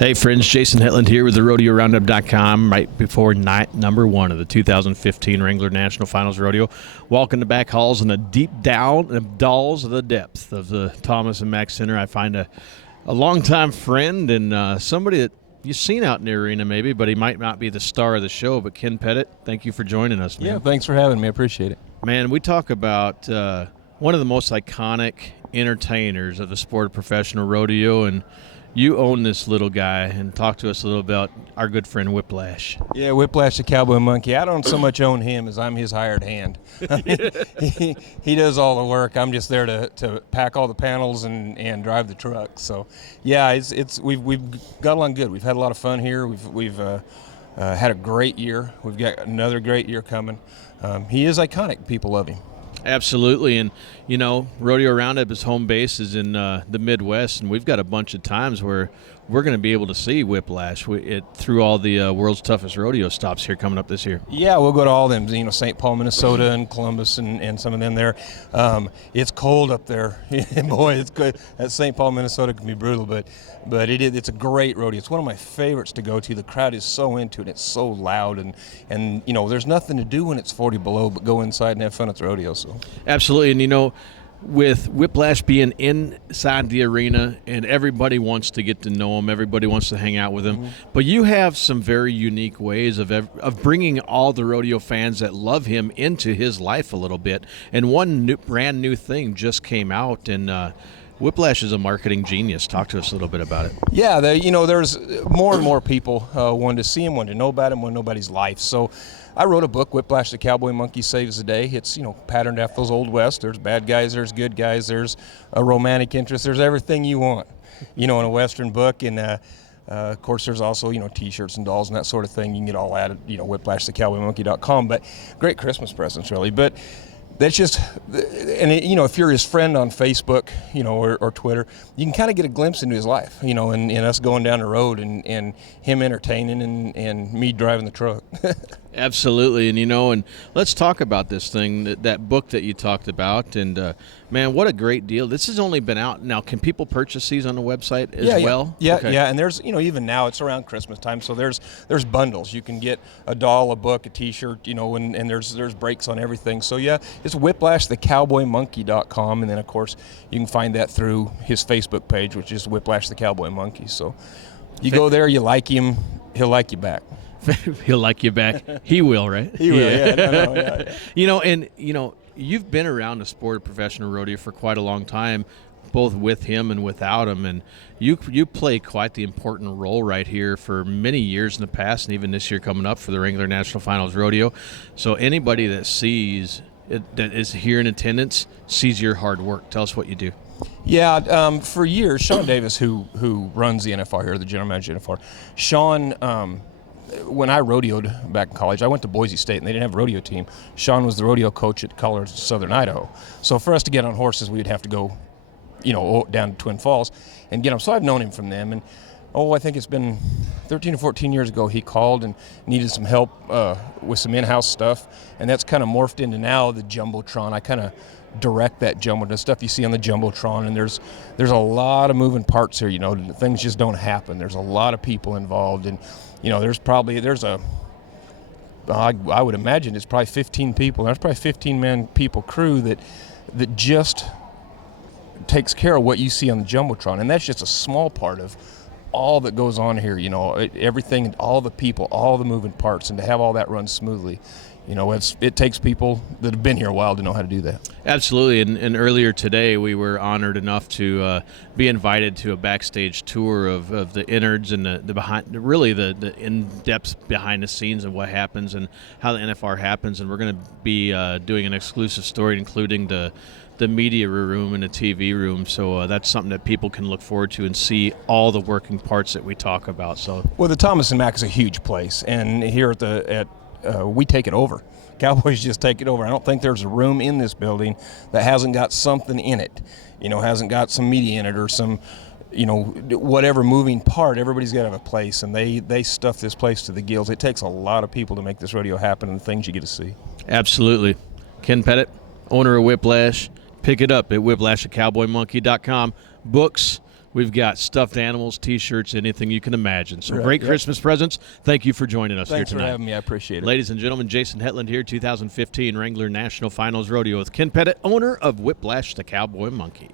Hey friends, Jason Hetland here with the RodeoRoundup.com right before night number 1 of the 2015 Wrangler National Finals Rodeo. Walking the back halls and the deep down and dolls of the depth of the Thomas and Mack Center, I find a longtime friend and somebody that you've seen out in the arena maybe, but he might not be the star of the show. But Ken Petet, thank you for joining us, man. Yeah, thanks for having me. I appreciate it. Man, we talk about one of the most iconic entertainers of the sport of professional rodeo, and you own this little guy, and talk to us a little about our good friend Whiplash. Yeah, Whiplash the Cowboy Monkey. I don't so much own him as I'm his hired hand. I mean, he does all the work. I'm just there to pack all the panels and drive the truck. So, yeah, we've got along good. We've had a lot of fun here. We've had a great year. We've got another great year coming. He is iconic. People love him. Absolutely, and you know, Rodeo Roundup, his home base is in the Midwest, and we've got a bunch of times where we're going to be able to see Whiplash through all the world's toughest rodeo stops here coming up this year. Yeah, we'll go to all them, St. Paul, Minnesota, and Columbus, and some of them there. It's cold up there. Boy, it's good. At St. Paul, Minnesota can be brutal, but it's a great rodeo. It's one of my favorites to go to. The crowd is so into it. It's so loud, and you know, there's nothing to do when it's 40 below but go inside and have fun at the rodeo. So absolutely, and you know, with Whiplash being inside the arena and everybody wants to get to know him, everybody wants to hang out with him, but you have some very unique ways of bringing all the rodeo fans that love him into his life a little bit. And one brand new thing just came out, and Whiplash is a marketing genius. Talk to us a little bit about it. Yeah, there's more and more people want to see him, want to know about him, want to know about his life. So I wrote a book, Whiplash the Cowboy Monkey Saves the Day. It's, patterned after those Old West. There's bad guys, there's good guys, there's a romantic interest, there's everything you want, in a Western book. And of course, there's also, T-shirts and dolls and that sort of thing. You can get all that at, WhiplashTheCowboyMonkey.com. But great Christmas presents, really. But that's just, and if you're his friend on Facebook, or Twitter, you can kind of get a glimpse into his life, and us going down the road and him entertaining and me driving the truck. Absolutely, and let's talk about this thing, that book that you talked about, and man, what a great deal. This has only been out now. Can people purchase these on the website as well? Yeah, okay. Yeah, and there's, even now it's around Christmas time, so there's bundles. You can get a doll, a book, a T-shirt, and there's breaks on everything. So yeah, it's WhiplashTheCowboyMonkey.com, and then of course you can find that through his Facebook page, which is Whiplash the Cowboy Monkey. So you go there, you like him, he'll like you back. He'll like you back. He will, right? He will, yeah. You've been around the sport of professional rodeo for quite a long time, both with him and without him, and you play quite the important role right here for many years in the past, and even this year coming up for the Wrangler National Finals Rodeo. So anybody that sees it, that is here in attendance, sees your hard work. Tell us what you do. Yeah, for years, Sean Davis, who runs the NFR here, the general manager of the NFR, Sean, when I rodeoed back in college, I went to Boise State, and they didn't have a rodeo team. Sean was the rodeo coach at Colors Southern Idaho. So for us to get on horses, we would have to go, down to Twin Falls and get them. So I've known him from them. And, I think it's been 13 or 14 years ago, he called and needed some help with some in-house stuff. And that's kind of morphed into now the Jumbotron. I kind of direct that the stuff you see on the Jumbotron, and there's a lot of moving parts here. Things just don't happen. There's a lot of people involved, and I would imagine it's probably 15 people. There's probably 15-man people crew that just takes care of what you see on the Jumbotron, and that's just a small part of all that goes on here. Everything, all the people, all the moving parts, and to have all that run smoothly. It takes people that have been here a while to know how to do that. Absolutely, and earlier today we were honored enough to be invited to a backstage tour of the innards and the behind, really the in-depth behind the scenes of what happens and how the NFR happens, and we're going to be doing an exclusive story including the media room and the TV room, so that's something that people can look forward to and see all the working parts that we talk about. So, well, the Thomas and Mack is a huge place, and here we take it over. Cowboys just take it over. I don't think there's a room in this building that hasn't got something in it, hasn't got some media in it or some, whatever moving part. Everybody's got to have a place, and they stuff this place to the gills. It takes a lot of people to make this rodeo happen and the things you get to see. Absolutely. Ken Petet, owner of Whiplash. Pick it up at WhiplashTheCowboyMonkey.com. Books, We've got stuffed animals, T-shirts, anything you can imagine. So Right, great yep. Christmas presents. Thank you for joining us Thanks here for tonight. having me. I appreciate it. Ladies and gentlemen, Jason Hetland here, 2015 Wrangler National Finals Rodeo with Ken Petet, owner of Whiplash the Cowboy Monkey.